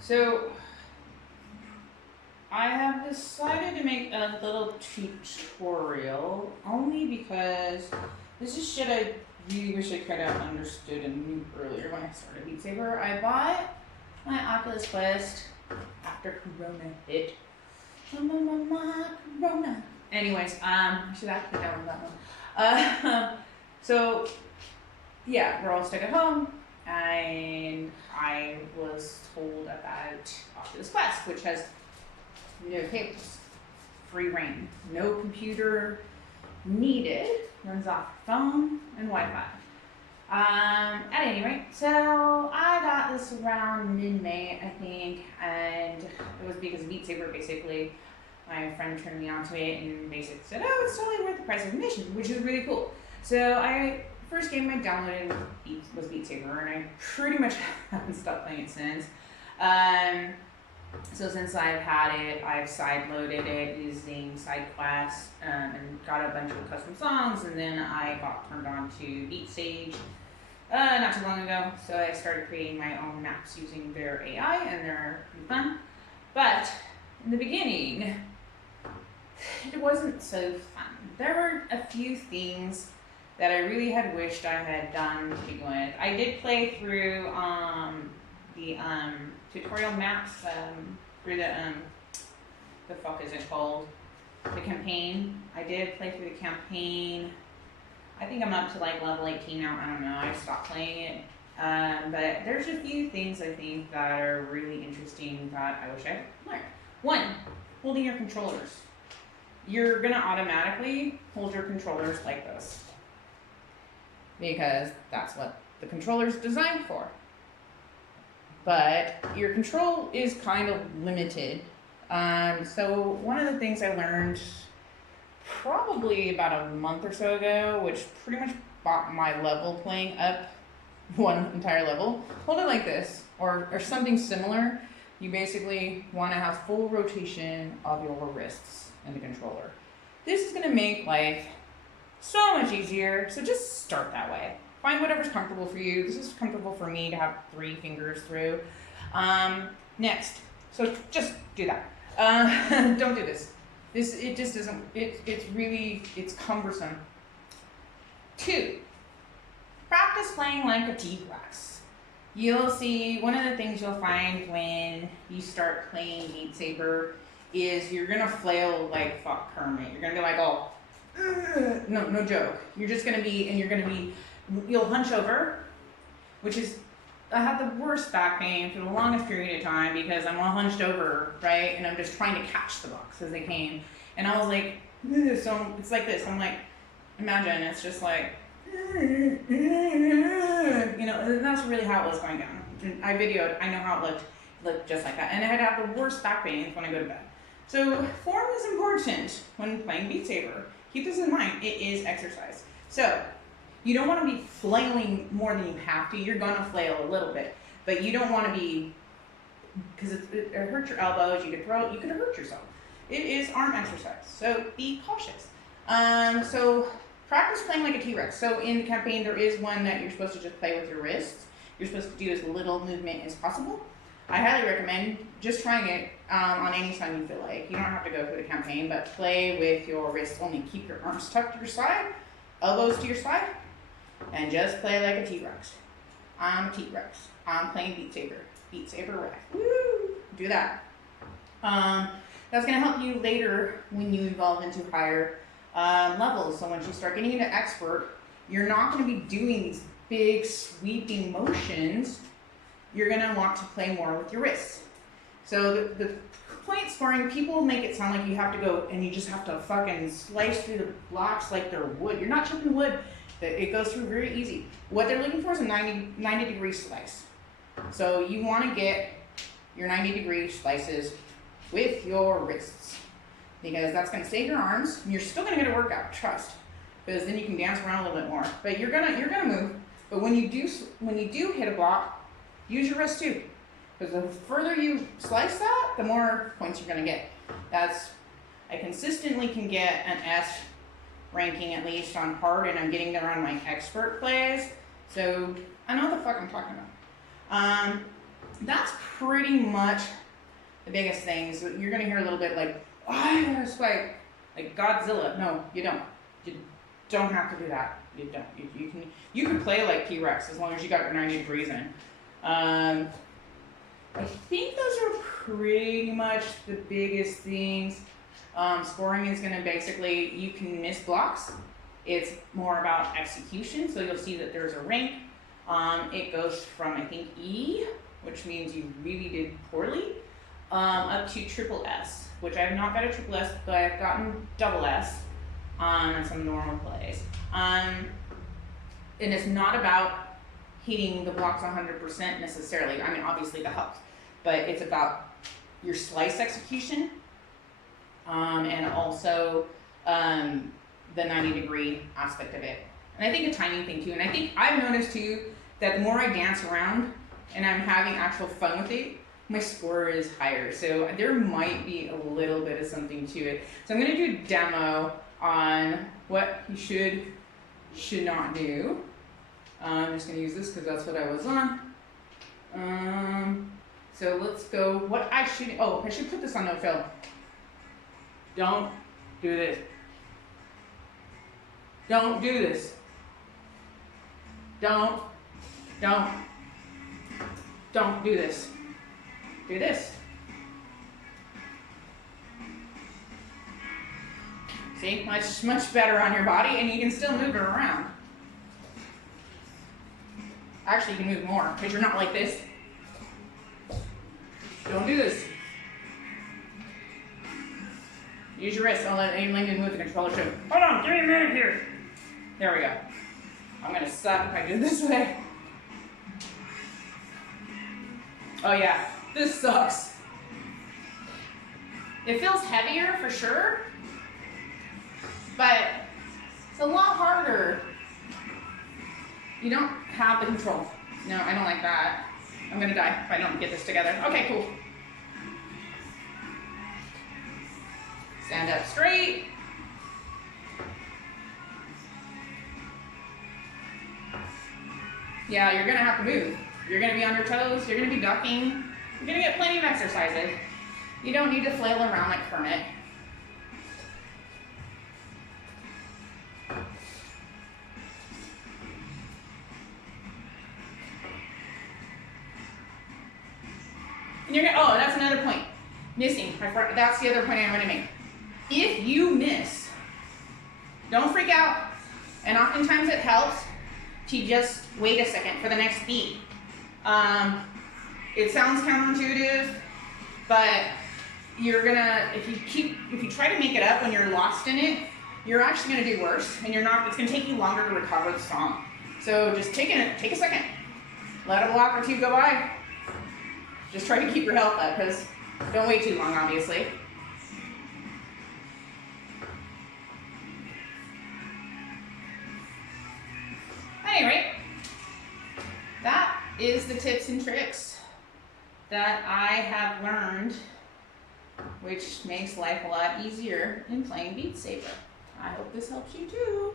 So I have decided to make a little tutorial only because this is shit I really wish I could have understood and knew earlier when I started Beat Saber. I bought my Oculus Quest after Corona hit. Corona. Anyways, I should actually download that one. So yeah, we're all stuck at home, and I was told about Oculus Quest, which has no cables, free reign, no computer needed, runs off phone and Wi-Fi. At any rate, so I got this around mid-May, I think, and it was because of Beat Saber, basically. My friend turned me onto it and basically said, oh, it's totally worth the price of admission, which is really cool. So first game I downloaded was Beat Saber, and I pretty much haven't stopped playing it since. So since I've had it, I've side-loaded it using side quests and got a bunch of custom songs, and then I got turned on to Beat Sage not too long ago. So I started creating my own maps using their AI, and they're pretty fun. But in the beginning, it wasn't so fun. There were a few things that I really had wished I had done to begin with. I did play through the tutorial maps through the fuck is it called? The campaign. I did play through the campaign. I think I'm up to like level 18 now. I don't know. I stopped playing it. But there's a few things I think that are really interesting that I wish I learned. One, holding your controllers. You're gonna automatically hold your controllers like this, because that's what the controller is designed for. But your control is kind of limited. So one of the things I learned probably about a month or so ago, which pretty much brought my level playing up one entire level, hold it like this, or something similar. You basically want to have full rotation of your wrists in the controller. This is gonna make life so much easier, so just start that way. Find whatever's comfortable for you. This is comfortable for me to have 3 fingers through. Next, so just do that. Don't do this. It just doesn't, it's cumbersome. 2, practice playing like a T-Rex. You'll see, one of the things you'll find when you start playing Beat Saber is you're gonna flail like fuck Kermit. You're gonna be like, oh, no joke. You're just gonna be, you'll hunch over, which is, I had the worst back pain for the longest period of time because I'm all hunched over, right? And I'm just trying to catch the bucks as they came. And I was like, so it's like this. I'm like, imagine it's just like, and that's really how it was going down. And I videoed, I know how it looked just like that. And I had to have the worst back pain when I go to bed. So form is important when playing Beat Saber. Keep this in mind, it is exercise. So you don't want to be flailing more than you have to. You're gonna flail a little bit, but you don't want to be, because it hurts your elbows, you could hurt yourself. It is arm exercise, so be cautious. So practice playing like a T-Rex. So in the campaign, there is one that you're supposed to just play with your wrists. You're supposed to do as little movement as possible. I highly recommend just trying it on any time you feel like. You don't have to go through the campaign, but play with your wrists only. Keep your arms tucked to your side, elbows to your side, and just play like a T-Rex. I'm a T-Rex. I'm playing Beat Saber. Beat Saber Rex. Woo! Do that. That's gonna help you later when you evolve into higher levels. So once you start getting into expert, you're not gonna be doing these big sweeping motions. You're gonna want to play more with your wrists. So the point scoring, people make it sound like you have to go and you just have to fucking slice through the blocks like they're wood. You're not chipping wood. It goes through very easy. What they're looking for is a 90 degree slice. So you want to get your 90 degree slices with your wrists, because that's going to save your arms. And you're still going to get a workout, trust, because then you can dance around a little bit more. But you're gonna move. But when you do hit a block, use your wrist too, because the further you slice that, the more points you're going to get. I consistently can get an S ranking at least on hard, and I'm getting there on my expert plays. So I know what the fuck I'm talking about. that's pretty much the biggest things. You're gonna hear a little bit like, oh, I gotta spike, like Godzilla. No, you don't. You don't have to do that. You don't. You can play like T-Rex as long as you got your 90 degrees in. I think those are pretty much the biggest things. Scoring is gonna basically, you can miss blocks. It's more about execution, so you'll see that there's a rank. It goes from, I think, E, which means you really did poorly, up to triple S, which I've not got a triple S, but I've gotten double S on some normal plays. And it's not about hitting the blocks 100% necessarily. I mean, obviously that helps, but it's about your slice execution, and also the 90-degree aspect of it. And I think a timing thing too. And I think I've noticed too that the more I dance around and I'm having actual fun with it, my score is higher. So there might be a little bit of something to it. So I'm gonna do a demo on what you should not do. I'm just gonna use this because that's what I was on. So let's go, what I should put this on no fill. Don't do this. Don't do this. Don't do this. Do this. See, much better on your body, and you can still move it around. Actually, you can move more, because you're not like this. Don't do this. Use your wrist. Don't let me move the controller too. Hold on, give me a minute here. There we go. I'm gonna suck if I do it this way. Oh yeah, this sucks. It feels heavier for sure, but it's a lot harder. You don't have the control. No, I don't like that. I'm gonna die if I don't get this together. Okay, cool. Stand up straight. Yeah, you're gonna have to move. You're gonna be on your toes, you're gonna be ducking. You're gonna get plenty of exercises. You don't need to flail around like Kermit. And you're gonna, oh, that's another point. Missing, that's the other point I'm gonna make. If you miss, don't freak out. And oftentimes it helps to just wait a second for the next beat. It sounds counterintuitive, but you're gonna, if you try to make it up when you're lost in it, you're actually gonna do worse, and it's gonna take you longer to recover the song. So just take a second. Let a block or two go by. Just try to keep your health up, because don't wait too long, obviously. Anyway, that is the tips and tricks that I have learned, which makes life a lot easier in playing Beat Saber. I hope this helps you too.